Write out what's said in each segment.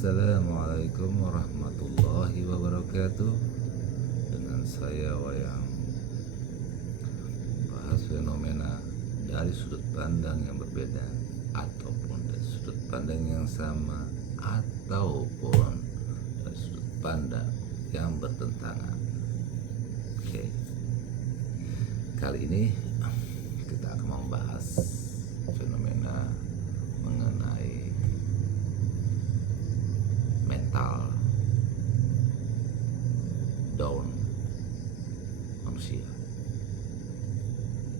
Assalamualaikum warahmatullahi wabarakatuh. Dengan saya Wayang, bahas fenomena dari sudut pandang yang berbeda, ataupun dari sudut pandang yang sama, ataupun dari sudut pandang yang bertentangan. Oke, kali ini kita akan membahas fenomena mengenai mental down manusia.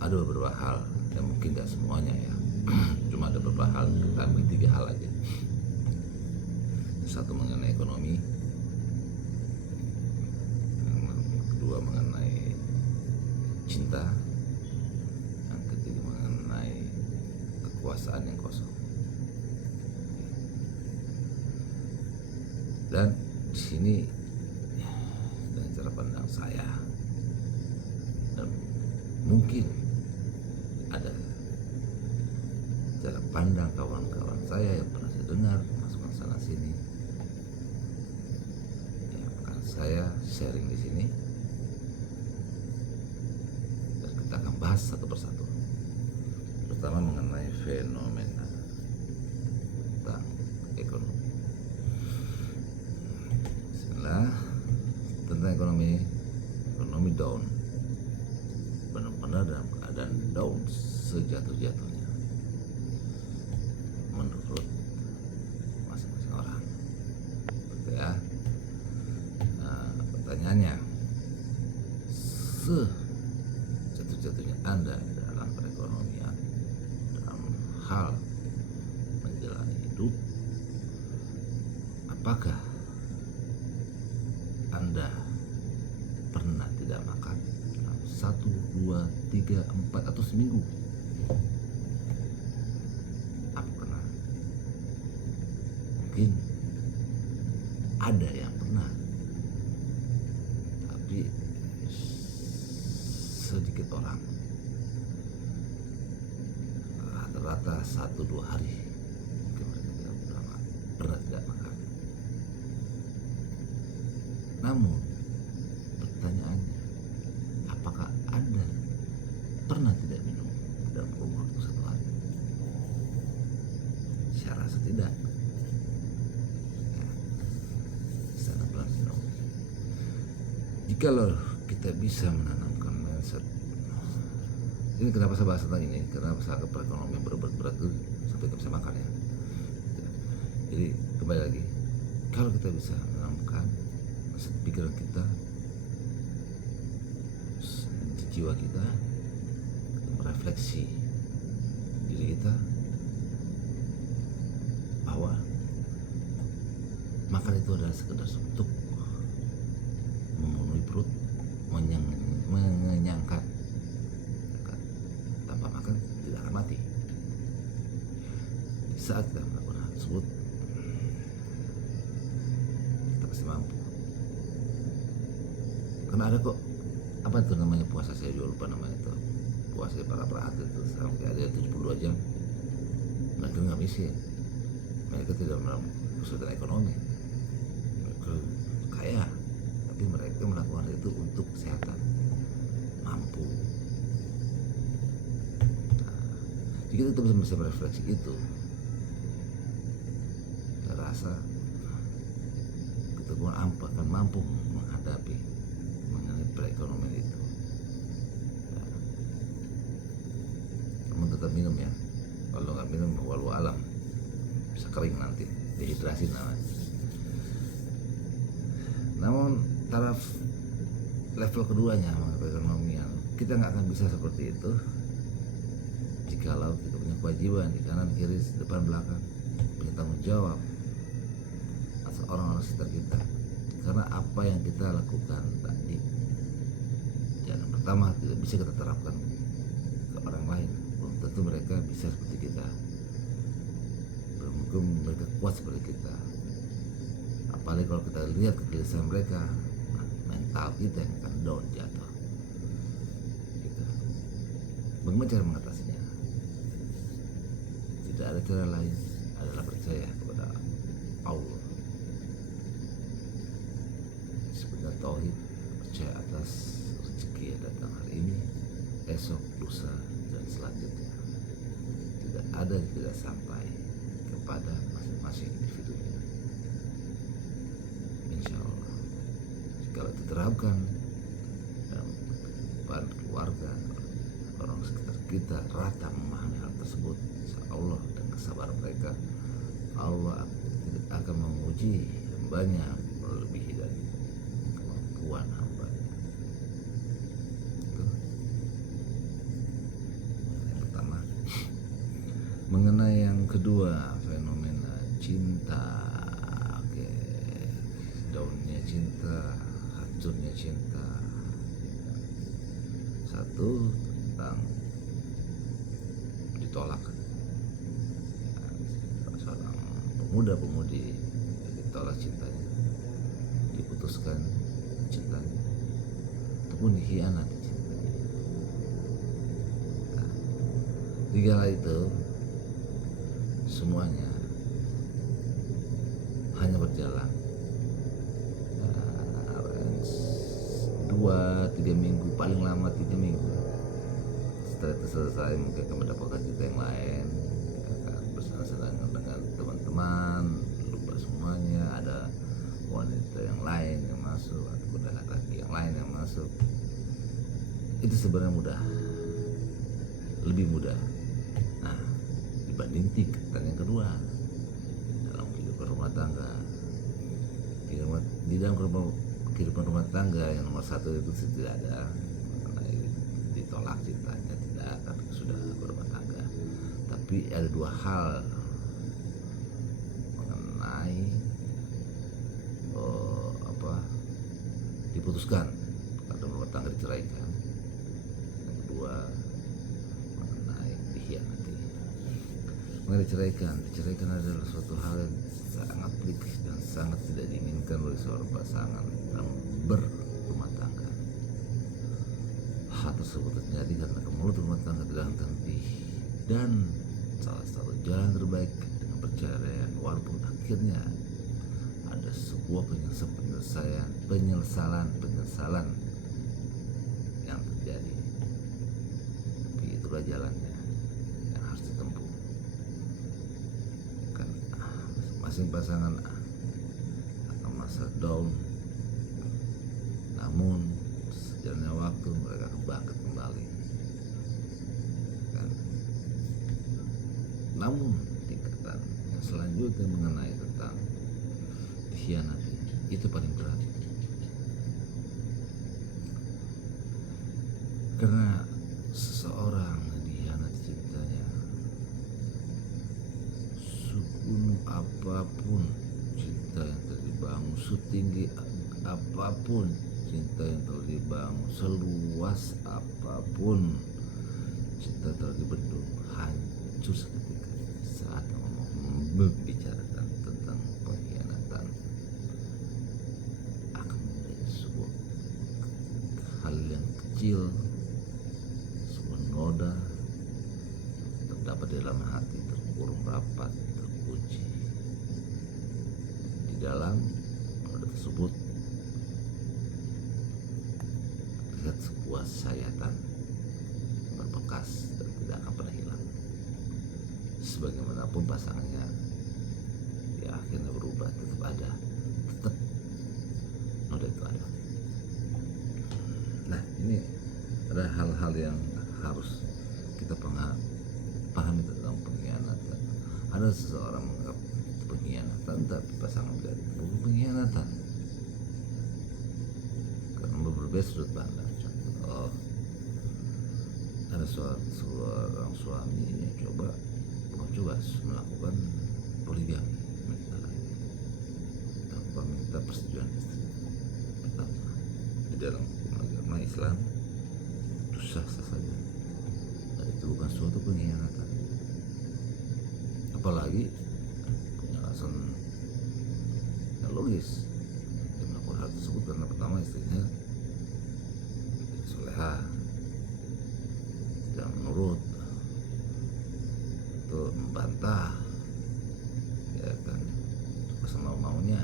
Ada beberapa hal yang mungkin gak semuanya ya, cuma ada beberapa hal, kita ambil 3 hal aja. Satu mengenai ekonomi, yang kedua mengenai cinta, yang ketiga mengenai kekuasaan yang kosong. Dan di sini dengan cara pandang saya, dan mungkin ada cara pandang kawan-kawan saya yang pernah saya dengar masukan sana sini, yang akan saya sharing di sini, dan kita akan bahas satu persatu. Pertama mengenai fenomena tentang ekonomi. Tentang ekonomi down, benar-benar dalam keadaan down sejatuh-jatuhnya menurut masing-masing orang. Gitu ya. Nah, pertanyaannya, sejatuh-jatuhnya Anda dalam perekonomian, dalam hal menjalani hidup, apakah Anda pernah tidak makan 1, 2, 3, 4 atau seminggu? Apa pernah? Mungkin ada yang pernah, tapi sedikit orang. Rata-rata 1-2 hari mungkin mereka tidak pernah tidak makan. Namun pertanyaannya, apakah Anda pernah tidak minum dalam kurun waktu 1 hari? Saya rasa tidak. Sana pelan minum. Jikalau kita bisa menanamkan mindset, ini kenapa saya bahas tentang ini, karena masalah perekonomian berat itu sampai kita bisa makan ya. Jadi kembali lagi, kalau kita bisa menanamkan pikiran kita, di jiwa kita, merefleksi diri kita bahwa makan itu adalah sekedar untuk memenuhi perut, mengenyangkan. Tanpa makan tidak akan mati. Di saat kita melakukan hal tersebut, kita pasti mampu. Karena ada kok, apa itu namanya, puasa, saya juga lupa namanya itu, puasa para atlet itu sampai ada 72 jam. Mereka nggak miskin, mereka tidak dalam kesulitan ekonomi, mereka kaya, tapi mereka melakukan itu untuk kesehatan, mampu. Nah, jika kita bisa merefleksi itu, saya rasa kita pun akan mampu menghadapi mengenai perekonomian itu. Ya. Namun tetap minum ya. Kalau nggak minum, walau alam, bisa kering nanti, dehidrasi namanya. Namun taraf level keduanya mengenai perekonomian, kita nggak akan bisa seperti itu jikalau kita punya kewajiban di kanan kiri depan belakang, punya tanggung jawab atas orang-orang sekitar kita. Karena apa yang kita lakukan tadi, yang pertama tidak bisa kita terapkan ke orang lain. Belum tentu mereka bisa seperti kita, belum tentu mereka kuat seperti kita. Apalagi kalau kita lihat kegelisahan mereka, mental kita yang akan down, jatuh. Gitu. Bagaimana cara mengatasinya? Tidak ada cara lain, adalah percaya kepada Allah besok, lusa, dan selanjutnya. Tidak ada yang tidak sampai kepada masing-masing individu ini. Insya Allah, kalau diterapkan dalam keluarga, orang sekitar kita rata memahami hal tersebut, insya Allah dan kesabaran mereka, Allah akan menguji hambanya melebihi dari kemampuan hambanya. Itu yang pertama. Mengenai yang kedua, fenomena cinta. Oke, daunnya cinta, hancurnya cinta. Satu, tentang ditolak. Seorang pemuda-pemudi ditolak cintanya, diputuskan cintanya, ataupun dikhianati cintanya. Nah, tiga hal itu semuanya hanya berjalan 2-3 minggu, paling lama 3 minggu. Setelah itu selesai, mungkin akan mendapatkan cinta yang lain, akan bersenang-senang dengan teman-teman, lupa semuanya, ada wanita yang lain yang masuk, ataupun laki-laki yang lain yang masuk. Itu sebenarnya mudah, lebih mudah. Nah, dibanding tingkatan yang kedua dalam kehidupan rumah tangga. Di dalam kehidupan rumah tangga yang nomor satu itu tidak ada mengenai ditolak cintanya, tidak, tapi sudah berumah tangga. Tapi ada dua hal mengenai diputuskan kalau rumah tangga diceraikan. Yang kedua mengenai dikhianati. Mengenai diceraikan adalah suatu hal yang sangat pelik dan sangat tidak diinginkan oleh seorang pasangan dalam berumah tangga. Hal tersebut terjadi karena kemulut rumah tangga tidak henti, dan salah satu jalan terbaik dengan perceraian, walaupun akhirnya ada sebuah penyesalan yang terjadi, tapi itulah jalannya yang harus ditempuh. Kan masing pasangan akan masa down, namun sejalannya waktu mereka akan bangkit kembali. Kan? Namun tingkatan yang selanjutnya mengenai tentang dikhianati itu paling berat, karena seseorang dikhianati cintanya, segunung apapun cinta yang telah dibangun, setinggi apapun cinta yang telah dibangun, seluas apapun cinta telah dibendung, hancur seketika saat membicarakan tentang pengkhianatan. Akan menjadi sebuah hal yang kecil, sebuah noda terdapat di dalam hati, terkurung rapat, terkunci di dalam noda tersebut. Terlihat sebuah sayatan berbekas dan tidak akan pernah hilang. Sebagaimanapun pasangannya, ya akhirnya berubah, tetap noda itu ada. Nah, ini ada hal-hal yang harus kita pahami tentang pengkhianatan. Ada seseorang menganggap pengkhianatan, tapi pasangan bilang itu bukan pengkhianatan, karena berbeda sudut pandang. Contoh, ada seorang suami yang coba melakukan poligami tanpa minta persetujuan istri. Pertama, di dalam agama Islam itu sah-sah saja, dan itu bukan suatu pengkhianatan. Apalagi punya alasan yang logis dia melakukan hal tersebut karena pertama istrinya tidak soleha, tidak menurut, atau membantah, ya kan, bersama maunya,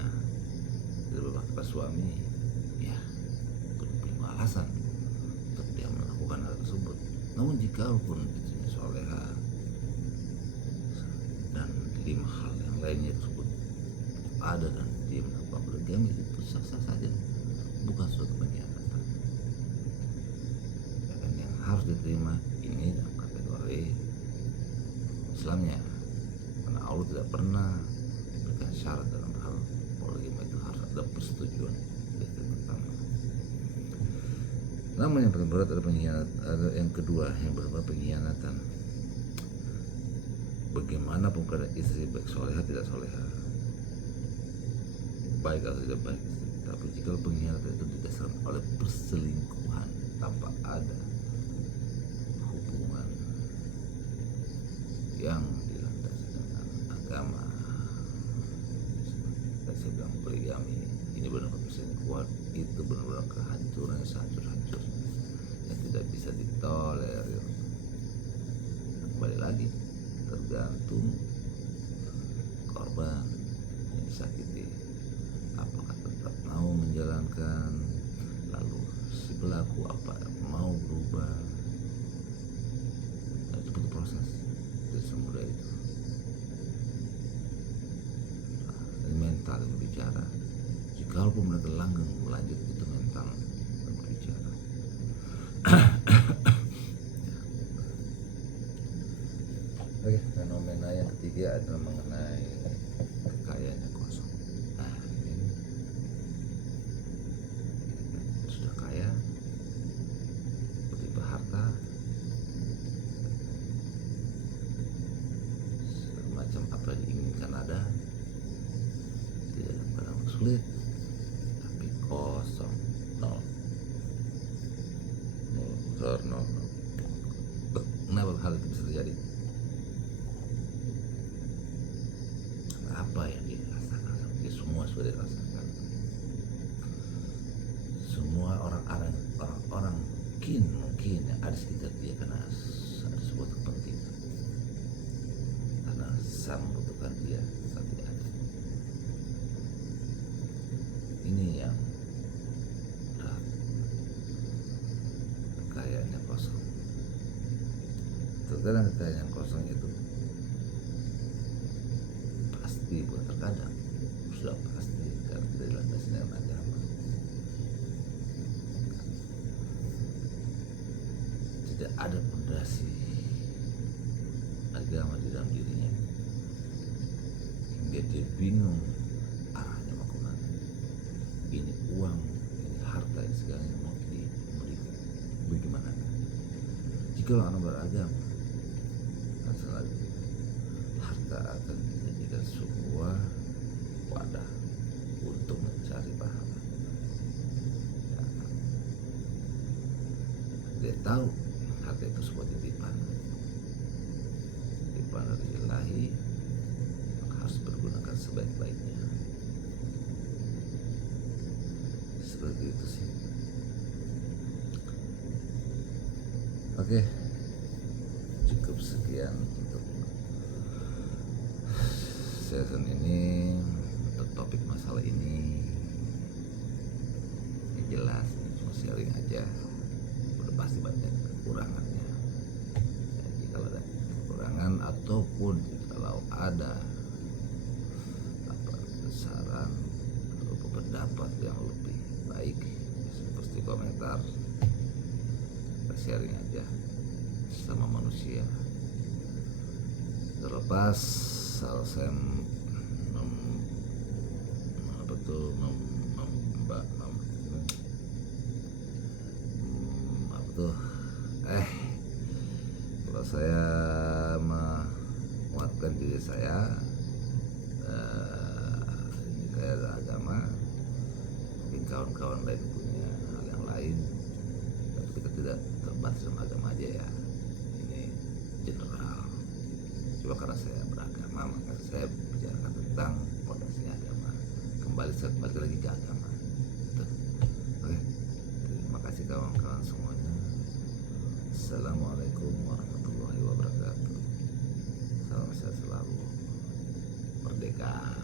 tidak berbakti pada suami. Ya, itu punya alasan untuk dia melakukan hal tersebut. Namun jikalau istrinya soleha dan 5 hal yang lainnya tersebut ada dan dia melakukan poligami, itu sah-sah saja, bukan suatu pengkhianatan. Ya kan, yang harus diterima ini dalam kategori Islamnya, karena Allah tidak pernah memberikan syarat dalam hal poligami, itu harus ada persetujuan istri pertama. Namun yang paling berat ada pengkhianat, ada yang kedua yang berupa pengkhianatan. Bagaimanapun keadaan istri, baik soleha tidak soleha, baik atau tidak baik istri, tapi jika pengkhianatan itu didasarkan oleh perselingkuhan tanpa ada hubungan yang dilandasi dengan agama, saya bilang poligami ini benar-benar perselingkuhan, itu benar-benar kehancuran yang sehancur-hancurnya yang tidak bisa ditolerir. Kembali lagi, tergantung korban yang disakiti apakah tetap mau menjalankan, lalu si pelaku apa mau berubah. Nah, itu butuh proses, tidak semudah itu. Nah, ini mental yang berbicara. Jikalau mereka langgeng melanjut, itu mental yang berbicara. Oke, fenomena yang ketiga adalah mengenai kekayaan yang kosong. Nah, ini sudah kaya, berlimpah harta, semacam apa yang diinginkan ada, tidak ada barang sulit, tapi kosong, nol, nol. Kenapa hal itu bisa terjadi? Apa yang dirasakan? Seperti semua sudah dirasakan. Semua orang-orang mungkin yang ada sekitar dia, karena ada sebuah kepentingan, karena sang membutuhkan dia saat dia ada. Ini yang berat, kekayaannya kosong. Terkadang kekayaan kosong itu bukan terkadang, sudah pasti, karena tidak dilandasi dengan agama. Tidak ada fondasi agama di dalam dirinya, hingga dia bingung arahnya mau kemana. Ini uang, ini harta, ini segalanya mau diberikan bagaimana. Jika orang beragama, selalu harta akan dijadikan sebuah wadah untuk mencari pahala. Ya, dia tahu harta itu sebuah titipan dari Ilahi, harus bergunakan sebaik-baiknya. Seperti itu sih. Oke, cukup sekian untuk season ini, untuk topik masalah ini. Yang jelas ini cuma sharing aja, udah pasti banyak kekurangannya. Jadi kalau ada kekurangan ataupun kalau ada saran atau pendapat yang lebih baik, seperti komentar, kita sharing aja sama manusia. Terlepas saya kalau saya menguatkan diri saya, ini kayak ada agama, mungkin kawan-kawan lain punya hal yang lain, tapi kita tidak terbatas sama agama aja ya, ini general. Cuma karena saya beragama, maka saya bicarakan tentang potensi agama. Kembali lagi ke agama. Oke, terima kasih kawan-kawan semuanya. Assalamualaikum warahmatullahi wabarakatuh. Salam sehat selalu. Merdeka.